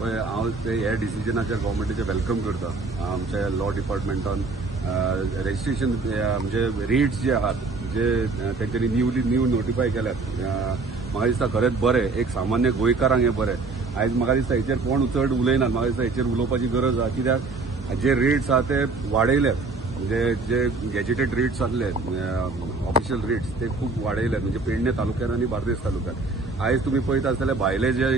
पळय हांव हे डिसिजनाचेर गव्हर्मेंटाचें वेलकम करता. आमच्या लॉ डिपार्टमेंटान रजिस्ट्रेशन म्हणजे रेट्स जे आहात जे तेंच्यांनी न्यू नोटिफाय केल्यात म्हाका दिसता खरेंच बरें. एक सामान्य गोंयकारांक हें बरें. आयज म्हाका दिसता हेचेर कोण चड उलयनात. म्हाका दिसता हेचेर उलोवपाची गरज आहा. कित्याक जे रेट्स आहा ते वाडयल्यात. म्हणजे जे गॅजेटेड रेट्स आसले ऑफिशियल रेट्स ते खूप वाडयल्यात. म्हणजे पेडणे तालुक्यात आणि बार्देस तालुक्यात आयज तुम्ही पळयता आसतले भायले जे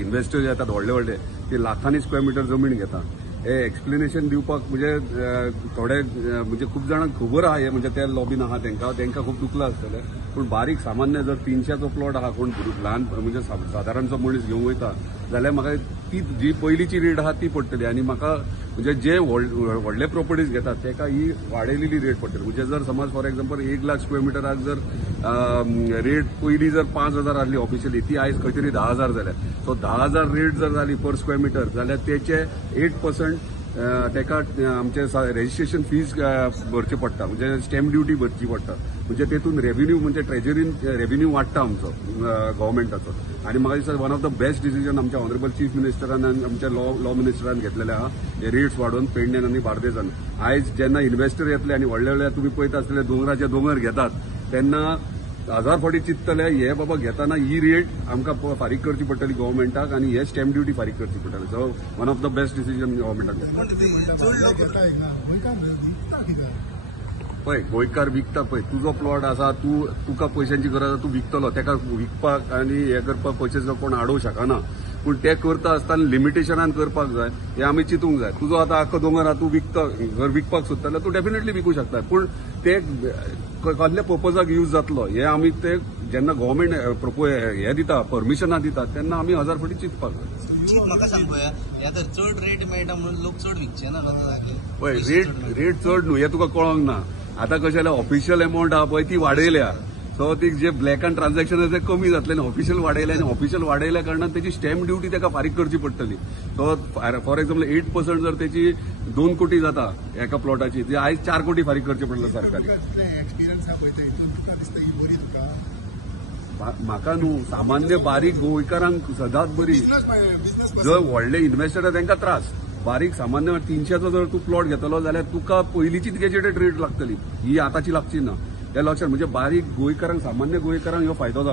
इन्व्हेस्टर जे येतात व्हडले ते लाखांनी स्क्वेअर मीटर जमीन घेतात. हे एक्सप्लेनेशन दिवपाक म्हणजे थोडे म्हणजे खूप जाणांक खबर आहा हे म्हणजे त्या लॉबीन आहा तेंका खूप दुखला आसतलें. पूण बारीक सामान्य जर 300चो प्लॉट आहा कोण ल्हान म्हणजे सादारणचो मनीस घेवंक वयता जाल्यार म्हाका ती जी पयलींची रेट आहा ती पडटली. आनी म्हाका म्हणजे जे व्हडले प्रॉपर्टीज घेतात तेका ही वाडयलेली रेट पडटली. म्हणजे जर समज फॉर एक्झाम्पल 1 लाख स्क्वेअर मिटराक जर रेट पयली जर 5,000 आसली ऑफिशियली ती आयज खंय तरी 10,000 जाल्या. सो 10,000 रेट जर जाली पर स्क्वेअर मिटर जाल्यार तेचे 8% तेका आमचे रजिस्ट्रेशन फीज भरचे पडटा. म्हणजे स्टॅम्प ड्युटी भरची पडटा. म्हणजे तेतून रेव्हेन्यू म्हणजे ट्रेजरीन रेव्हेन्यू वाडटा आमचो गव्हर्मेंटाचो. आणि म्हाका दिसता one of the best decision आमच्या ऑनरेबल चीफ मिनिस्टरान आनी आमच्या लॉ मिनिस्टरान घेतलेले आहा हे रेट्स वाडोवन पेडण्यान आनी बार्देसान. आयज जेन्ना इन्व्हेस्टर येतले आनी व्हडले तुम्ही पळयता आसतले दोंगराचे दोंगर घेतात तेन्ना 1000 फावटी चिंततले हे बाबा घेताना ही रेट आमकां फारीक करची पडटली गव्हर्मेंटाक आनी हे स्टॅम्प ड्युटी फारीक करची पडटली. So one of the best decision गव्हर्मेंटान. पळय गोंयकार विकता पळय तुजो प्लॉट आसा तुका पयशांची गरज आसा तूं विकतलो तेका विकपाक आनी हे करपाक पयशे कोण आडोवंक शकना. पूण ते करता आसतना लिमिटेशनान करपाक जाय हे आमी चिंतूंक जाय. तुजो आतां आख्खो दोंगर आहा तूं घर विकपाक सोदता जाल्यार तूं डेफिनेटली विकूं शकता. पूण ते कसल्या पर्पजाक यूज जातलो हे आमी ते जेन्ना गव्हर्मेंट हे दिता परमिशनां दिता तेन्ना आमी 1000 फावटी चिंतपाक जाय. म्हाका सांग पळय चड रेट मेळटा म्हणून लोक चड विकचे ना. पळय रेट चड न्हू हे तुका कळोंक ना. आतां कशें जाल्यार ऑफिशियल अमावंट आहा पळय ती वाडयल्या. सो ती जे ब्लॅक अँड ट्रान्झॅक्शन ते कमी जातले आनी ऑफिशियल वाडयले आनी ऑफिशियल वाडयल्या कारणान त्याची स्टॅम्प ड्युटी तेका फारीक करची पडटली. सो फॉर एक्झाम्पल 8% जर त्याची 2 कोटी जाता एका प्लॉटाची ती आयज 4 कोटी फारीक करचे पडटले सरकारी. म्हाका न्हू सामान्य बारीक गोंयकारांक सदांच बरी. जर व्हडले इन्व्हेस्टर तांकां त्रास. बारीक सामान्य 300चो जर तूं प्लॉट घेतलो जाल्यार तुका पयलींचीच गॅजेटेड रेट लागतली ही आतांची लागची ना. हे लक्षात म्हणजे बारीक गोंयकारांक सामान्य गोंयकारांक ह्यो फायदो